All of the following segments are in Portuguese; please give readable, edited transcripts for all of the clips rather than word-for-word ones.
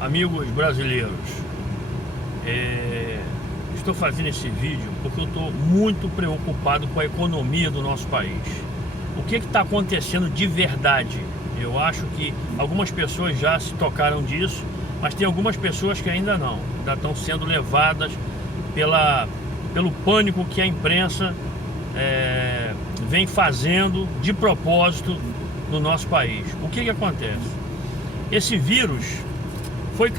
Amigos brasileiros, estou fazendo esse vídeo porque eu estou muito preocupado com a economia do nosso país. O que está acontecendo de verdade? Eu acho que algumas pessoas já se tocaram disso, mas tem algumas pessoas que ainda não. Ainda estão sendo levadas pelo pânico que a imprensa vem fazendo de propósito no nosso país. O que acontece? Esse vírus foi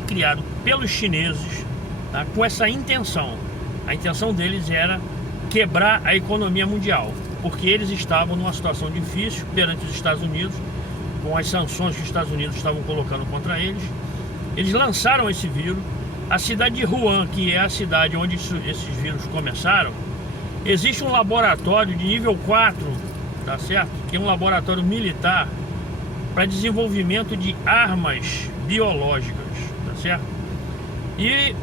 criado pelos chineses, tá, com essa intenção. A intenção deles era quebrar a economia mundial, porque eles estavam numa situação difícil perante os Estados Unidos, com as sanções que os Estados Unidos estavam colocando contra eles. Eles lançaram esse vírus. A cidade de Wuhan, que é a cidade onde esses vírus começaram, existe um laboratório de nível 4, tá certo? Que é um laboratório militar para desenvolvimento de armas biológicas, tá certo? E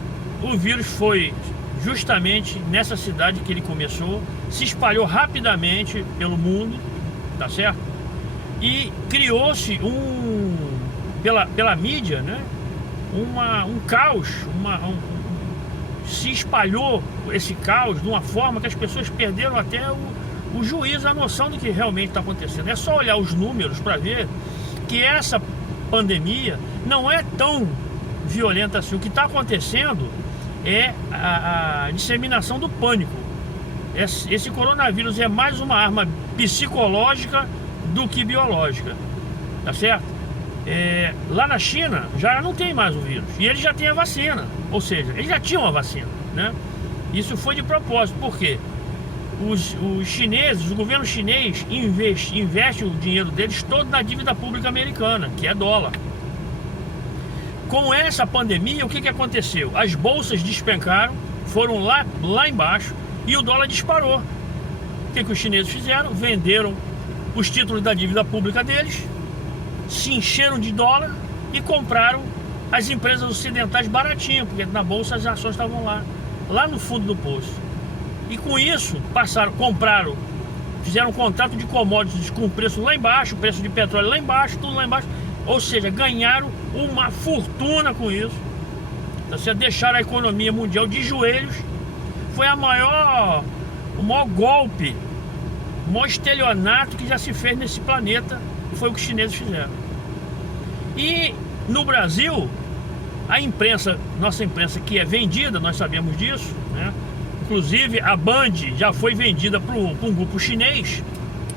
o vírus foi justamente nessa cidade que ele começou, se espalhou rapidamente pelo mundo, tá certo? E criou-se pela mídia, né? Um caos, se espalhou esse caos de uma forma que as pessoas perderam até o juízo, a noção do que realmente está acontecendo. É só olhar os números para ver que essa pandemia não é tão violenta assim. O que está acontecendo é a disseminação do pânico. Esse coronavírus é mais uma arma psicológica do que biológica, tá certo? Lá na China já não tem mais o vírus e eles já têm a vacina, ou seja, eles já tinham a vacina, né? Isso foi de propósito, porque os chineses, o governo chinês investe o dinheiro deles todo na dívida pública americana, que é dólar. Com essa pandemia, o que aconteceu? As bolsas despencaram, foram lá embaixo e o dólar disparou. O que os chineses fizeram? Venderam os títulos da dívida pública deles, se encheram de dólar e compraram as empresas ocidentais baratinho, porque na bolsa as ações estavam lá no fundo do poço. E com isso compraram, fizeram um contrato de commodities com preço lá embaixo, preço de petróleo lá embaixo, tudo lá embaixo. Ou seja, ganharam uma fortuna com isso. Então, deixaram a economia mundial de joelhos. Foi o maior golpe, o maior estelionato que já se fez nesse planeta. Foi o que os chineses fizeram. E no Brasil, a imprensa, nossa imprensa que é vendida, nós sabemos disso, né? Inclusive a Band já foi vendida para um grupo chinês,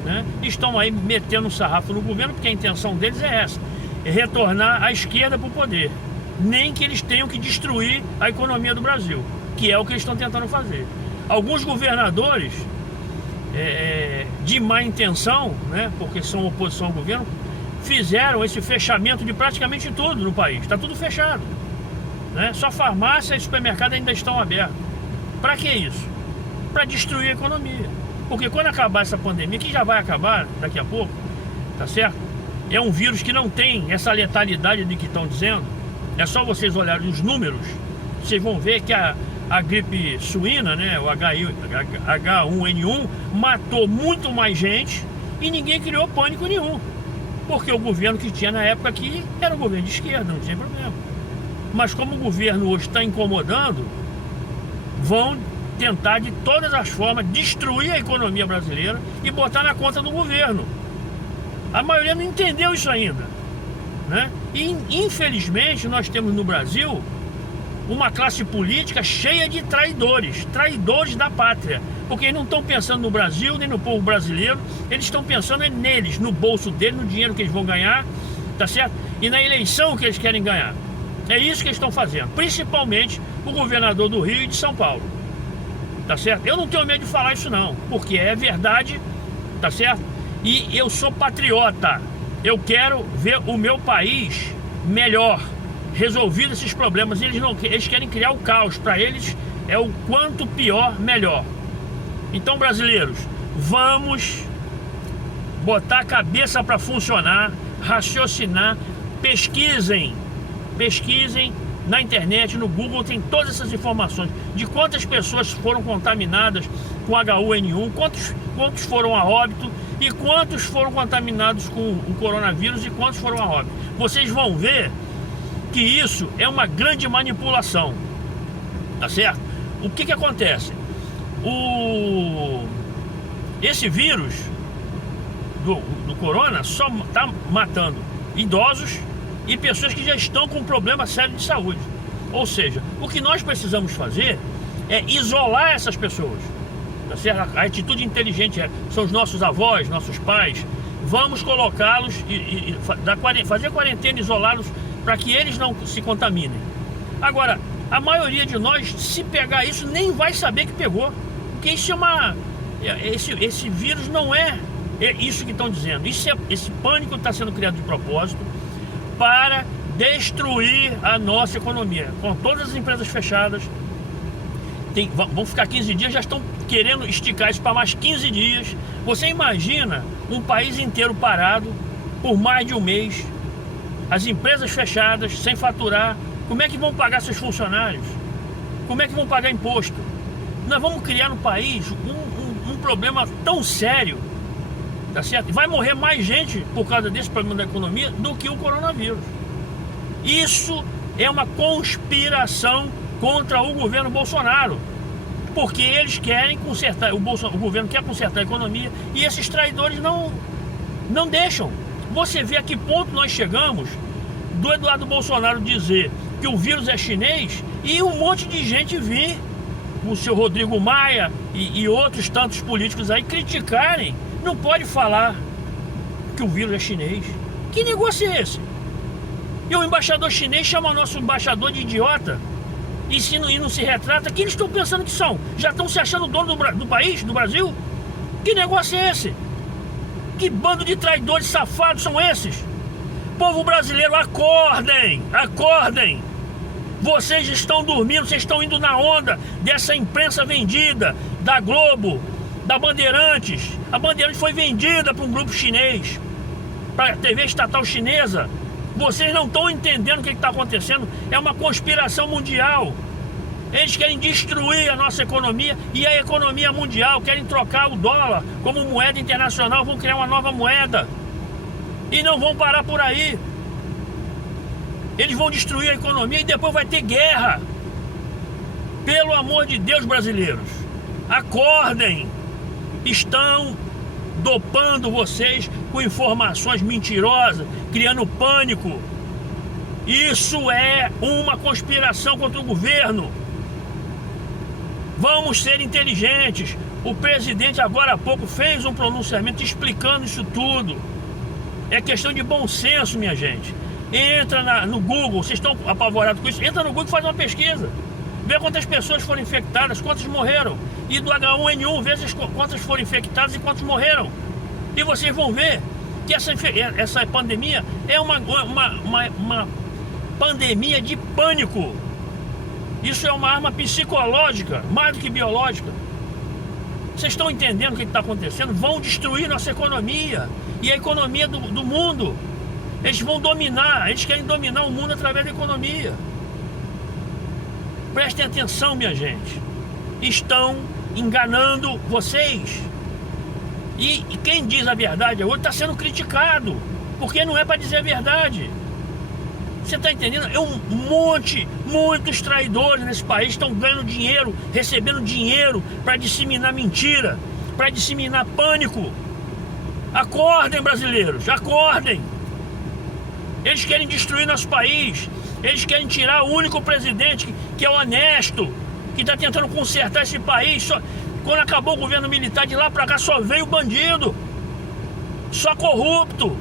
né? Estão aí metendo um sarrafo no governo, porque a intenção deles é essa: é retornar a esquerda para o poder. Nem que eles tenham que destruir a economia do Brasil, que é o que eles estão tentando fazer. Alguns governadores de má intenção, né, porque são oposição ao governo, fizeram esse fechamento de praticamente tudo no país. Está tudo fechado, né? Só farmácia e supermercado ainda estão abertos. Para que isso? Para destruir a economia. Porque quando acabar essa pandemia, que já vai acabar daqui a pouco, tá certo? É um vírus que não tem essa letalidade de que estão dizendo. É só vocês olharem os números, vocês vão ver que a gripe suína, né, o H1N1, matou muito mais gente e ninguém criou pânico nenhum. Porque o governo que tinha na época aqui era o governo de esquerda, não tinha problema. Mas como o governo hoje está incomodando, vão tentar de todas as formas destruir a economia brasileira e botar na conta do governo. A maioria não entendeu isso ainda, né? E infelizmente nós temos no Brasil uma classe política cheia de traidores da pátria, porque eles não estão pensando no Brasil nem no povo brasileiro, eles estão pensando neles, no bolso deles, no dinheiro que eles vão ganhar, tá certo? E na eleição que eles querem ganhar. É isso que eles estão fazendo, principalmente o governador do Rio e de São Paulo, tá certo? Eu não tenho medo de falar isso não, porque é verdade, tá certo? E eu sou patriota, eu quero ver o meu país melhor, resolvido esses problemas. Eles querem criar o caos. Para eles é o quanto pior, melhor. Então, brasileiros, vamos botar a cabeça para funcionar, raciocinar, pesquisem na internet, no Google, tem todas essas informações de quantas pessoas foram contaminadas com H1N1, quantos foram a óbito e quantos foram contaminados com o coronavírus e quantos foram a óbito. Vocês vão ver que isso é uma grande manipulação, tá certo? O que acontece? Esse vírus do corona só está matando idosos e pessoas que já estão com problema sério de saúde. Ou seja, o que nós precisamos fazer é isolar essas pessoas, tá certo? A atitude inteligente são os nossos avós, nossos pais. Vamos colocá-los e fazer quarentena, isolá-los, para que eles não se contaminem. Agora, a maioria de nós, se pegar isso, nem vai saber que pegou, porque isso esse vírus não é isso que estão dizendo. Esse pânico está sendo criado de propósito para destruir a nossa economia. Com todas as empresas fechadas, vão ficar 15 dias, já estão querendo esticar isso para mais 15 dias. Você imagina um país inteiro parado por mais de um mês, as empresas fechadas, sem faturar. Como é que vão pagar seus funcionários? Como é que vão pagar imposto? Nós vamos criar no país um problema tão sério, tá certo? Vai morrer mais gente por causa desse problema da economia do que o coronavírus. Isso é uma conspiração contra o governo Bolsonaro, porque eles querem consertar, o governo quer consertar a economia e esses traidores não deixam. Você vê a que ponto nós chegamos do Eduardo Bolsonaro dizer que o vírus é chinês e um monte de gente vir, o seu Rodrigo Maia e outros tantos políticos aí criticarem. Não pode falar que o vírus é chinês. Que negócio é esse? E o embaixador chinês chama o nosso embaixador de idiota e não se retrata. Que eles estão pensando que são? Já estão se achando dono do país, do Brasil? Que negócio é esse? Que bando de traidores safados são esses? Povo brasileiro, acordem! Acordem! Vocês estão dormindo, vocês estão indo na onda dessa imprensa vendida, da Globo, da Bandeirantes. A Bandeirantes foi vendida para um grupo chinês, para a TV estatal chinesa. Vocês não estão entendendo o que está acontecendo. É uma conspiração mundial. Eles querem destruir a nossa economia e a economia mundial. Querem trocar o dólar como moeda internacional. Vão criar uma nova moeda. E não vão parar por aí. Eles vão destruir a economia e depois vai ter guerra. Pelo amor de Deus, brasileiros, acordem. Estão dopando vocês com informações mentirosas, criando pânico. Isso é uma conspiração contra o governo. Vamos ser inteligentes. O presidente agora há pouco fez um pronunciamento explicando isso tudo. É questão de bom senso, minha gente. Entra no Google, vocês estão apavorados com isso? Entra no Google e faz uma pesquisa. Vê quantas pessoas foram infectadas, quantas morreram. E do H1N1, vê quantas foram infectadas e quantos morreram. E vocês vão ver que essa pandemia é uma pandemia de pânico. Isso é uma arma psicológica, mais do que biológica. Vocês estão entendendo o que está acontecendo? Vão destruir nossa economia e a economia do mundo. Eles vão dominar, eles querem dominar o mundo através da economia. Prestem atenção, minha gente. Estão enganando vocês. E quem diz a verdade hoje está sendo criticado, porque não é para dizer a verdade. Você está entendendo? É muitos traidores nesse país estão ganhando dinheiro, recebendo dinheiro para disseminar mentira, para disseminar pânico. Acordem, brasileiros, acordem. Eles querem destruir nosso país. Eles querem tirar o único presidente que é honesto, que está tentando consertar esse país. Quando acabou o governo militar, de lá para cá só veio bandido, só corrupto.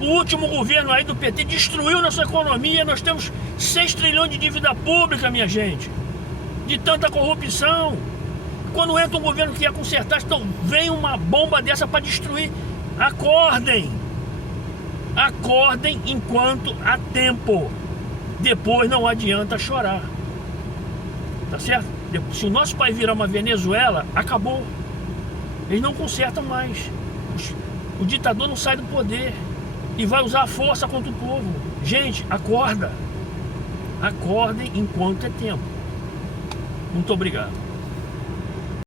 O último governo aí do PT destruiu nossa economia. Nós temos 6 trilhões de dívida pública, minha gente, de tanta corrupção. Quando entra um governo que ia consertar, então vem uma bomba dessa para destruir. Acordem. Acordem enquanto há tempo. Depois não adianta chorar. Tá certo? Se o nosso país virar uma Venezuela, acabou. Eles não consertam mais. O ditador não sai do poder e vai usar a força contra o povo. Gente, acorda. Acordem enquanto é tempo. Muito obrigado.